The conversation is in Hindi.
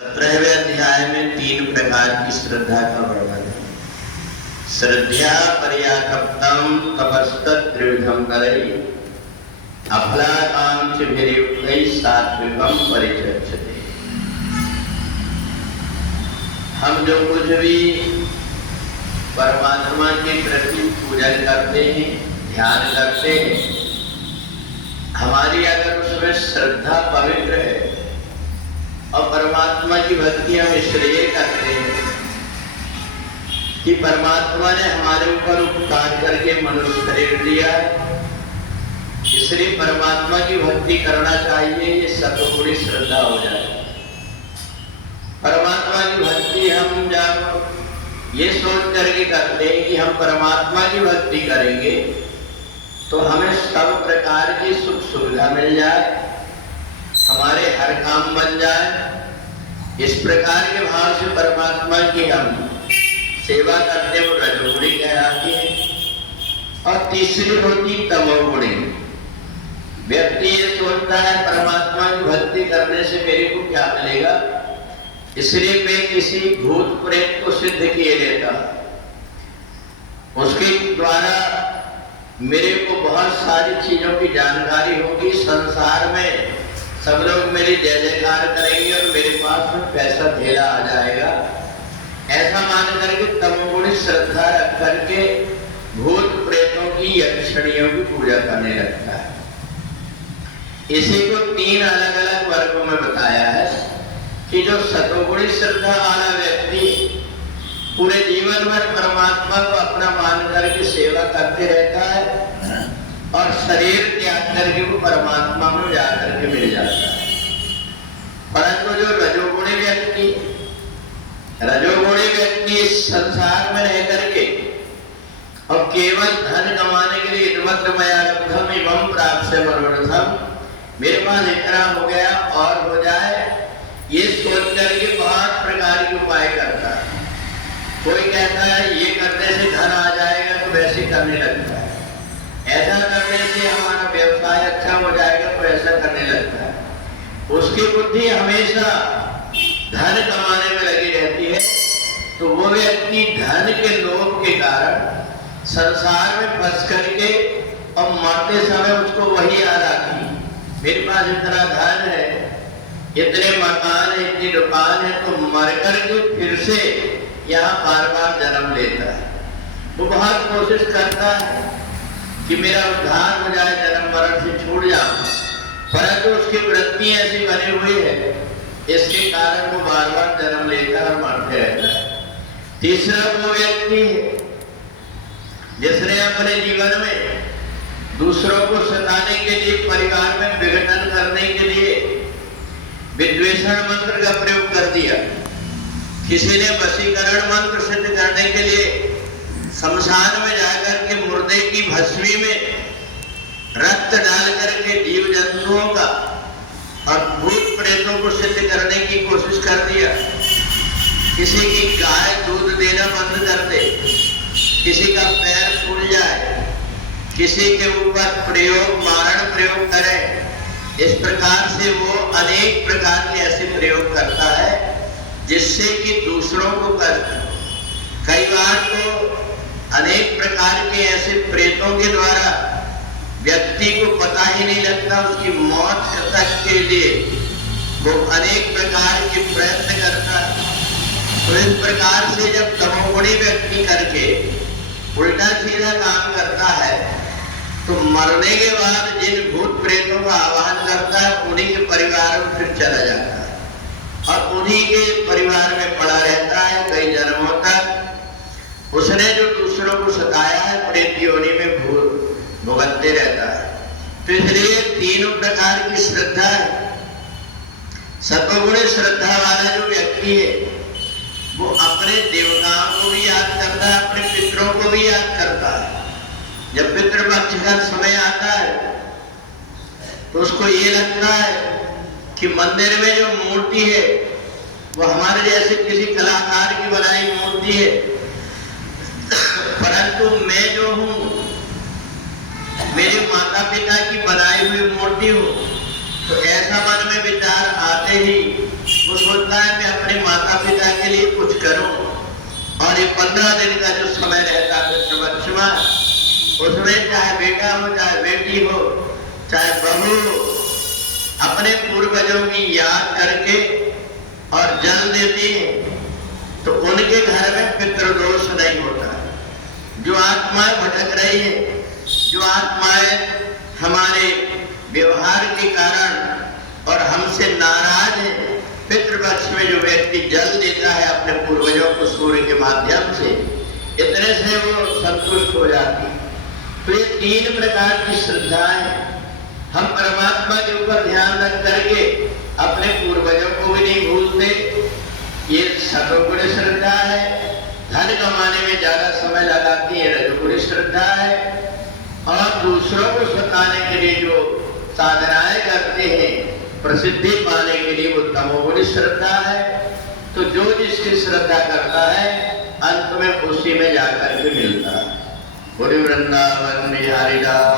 17वें अध्याय में 3 प्रकार की श्रद्धा का वर्णन है। श्रद्धा पर्याकप्तम तपस्तद्विधम करई अफलाकांक्षभिर्युक्तै सात्विकम परिचक्षते। हम जो कुछ भी परमात्मा के प्रति पूजन करते हैं, ध्यान करते हैं, हमारी अगर उसमें श्रद्धा पवित्र है और परमात्मा की भक्ति हम इसलिए करते हैं कि परमात्मा ने हमारे ऊपर उपकार करके मनुष्य शरीर दिया, इसलिए परमात्मा की भक्ति करना चाहिए। ये सतगुणी श्रद्धा हो जाए। परमात्मा की भक्ति हम जब ये सोच करके करते हैं कि हम परमात्मा की भक्ति करेंगे तो हमें सब प्रकार की सुख सुविधा मिल जाए, हमारे हर काम बन जाए। इस प्रकार के भाव से परमात्मा की हम सेवा करते वो रजोगुणी कहलाती है। और तीसरी होती तमोगुणी। व्यक्ति ये सोचता है परमात्मा की भक्ति करने से मेरे को क्या मिलेगा, इसलिए मैं किसी भूत प्रेत को सिद्ध किए लेता, उसके द्वारा मेरे को बहुत सारी चीजों की जानकारी होगी, संसार में सब लोग मेरी जय जयकार करेंगे और मेरे पास में पैसा ढेला आ जाएगा। ऐसा मान करके तमोगुणी श्रद्धा रख करके भूत प्रेतों की यक्षणियों की पूजा करने लगता है। इसी को 3 अलग अलग वर्गों में बताया है कि जो सतोगुणी श्रद्धा वाला व्यक्ति पूरे जीवन भर परमात्मा को अपना मान करके सेवा करते रहता है और शरीर त्याग करके वो परमात्मा में जाकर के मिल जाता है। परंतु जो रजोगुणी व्यक्ति इस संसार में रह करके और केवल धन कमाने के लिए इदमत्रमयारब्धम एवं प्राप्स्य मनोरथम, मेरे पास इतना हो गया और हो जाए, ये सोच करके बहुत प्रकार के उपाय करता है। कोई कहता है ये करने से धन आ जाएगा तो वैसे करने लगता है, ऐसा करने से हमारा व्यवसाय अच्छा हो जाएगा तो ऐसा करने लगता है। उसकी बुद्धि हमेशा धन कमाने में लगी रहती है। तो वो व्यक्ति धन के लोभ के कारण संसार में फंस करके और मरते समय उसको वही याद आती, मेरे पास इतना धन है, इतने मकान है, इतनी दुकान है, तो मर करके फिर से यहाँ बार बार जन्म लेता है। वो बहुत कोशिश करता है कि मेरा उद्धार हो जाए, जन्म मरण से छूट जाऊं, परंतु उसकी वृत्ति ऐसी बनी हुई है, इसके कारण वो बार बार जन्म लेता और मरते रहता है। तीसरा वो व्यक्ति जिसने अपने जीवन में दूसरों को सताने के लिए, परिवार में विघटन करने के लिए विद्वेषण मंत्र का प्रयोग कर दिया, किसी ने वशीकरण मंत्र सिद्ध करने के लिए शमशान में जाकर के मुर्दे की भस्मी में रक्त डाल करके जीव जंतुओं का और भूत प्रेतों को सिद्ध करने की कोशिश कर दिया। किसी की गाय दूध देना बंद कर दे, किसी का पैर फूल जाए, किसी के ऊपर मारण प्रयोग करे। इस प्रकार से वो अनेक प्रकार के ऐसे प्रयोग करता है जिससे कि दूसरों को कष्ट। कई बार तो अनेक प्रकार के ऐसे प्रेतों के द्वारा व्यक्ति को पता ही नहीं लगता, उसकी मौत तक के लिए वो अनेक प्रकार के प्रयत्न करता है। तो इस प्रकार से जब तमोगुणी व्यक्ति करके उल्टा सीधा काम करता है तो मरने के बाद जिन भूत प्रेतों का आह्वान करता है उन्हीं के परिवार में फिर चला जाता है और उन्हीं के परिवार में पड़ा रहता है कई जन्मों तक। उसने जो दूसरों को सताया है प्रेत योनि में भुगतते रहता है। तो इसलिए 3 प्रकार की श्रद्धा है। सतोगुणी श्रद्धा वाला जो व्यक्ति है वो अपने देवताओं को भी याद करता है, अपने पितरों को भी याद करता है। जब पितृपक्ष का समय आता है तो उसको ये लगता है कि मंदिर में जो मूर्ति है वो हमारे जैसे किसी कलाकार की बनाई मूर्ति है, परंतु मैं जो हूँ मेरे माता पिता की बनाई हुई मूर्ति हूँ। तो ऐसा मन में विचार आते ही वो सोचता है मैं अपने माता पिता के लिए कुछ करूं, और ये 15 दिन का जो समय रहता है पितृपक्ष में, उसमें चाहे बेटा हो चाहे बेटी हो चाहे बहू, अपने पूर्वजों की याद करके और जल देती है, तो उनके घर में पितृदोष नहीं होता। जो आत्माएं भटक रही है, जो आत्माएं हमारे व्यवहार के कारण और हमसे नाराज है, पितृपक्ष में जो व्यक्ति जल देता है अपने पूर्वजों को सूर्य के माध्यम से, इतने से वो संतुष्ट हो जाती। तो ये 3 प्रकार की श्रद्धाएं हम परमात्मा के ऊपर ध्यान रख करके अपने पूर्वजों को भी नहीं भूलते। ये सतोगुण श्रद्धा है। धन कमाने में ज्यादा समय लगाती है, रजोगुण श्रद्धा है। और दूसरों को सताने के लिए जो साधनाएं करते हैं, प्रसिद्धि पाने के लिए, वो तमोगुण श्रद्धा है। तो जो जिसकी श्रद्धा करता है अंत में उसी में जाकर के मिलता है। बोले वृंदावन बिहारी लाल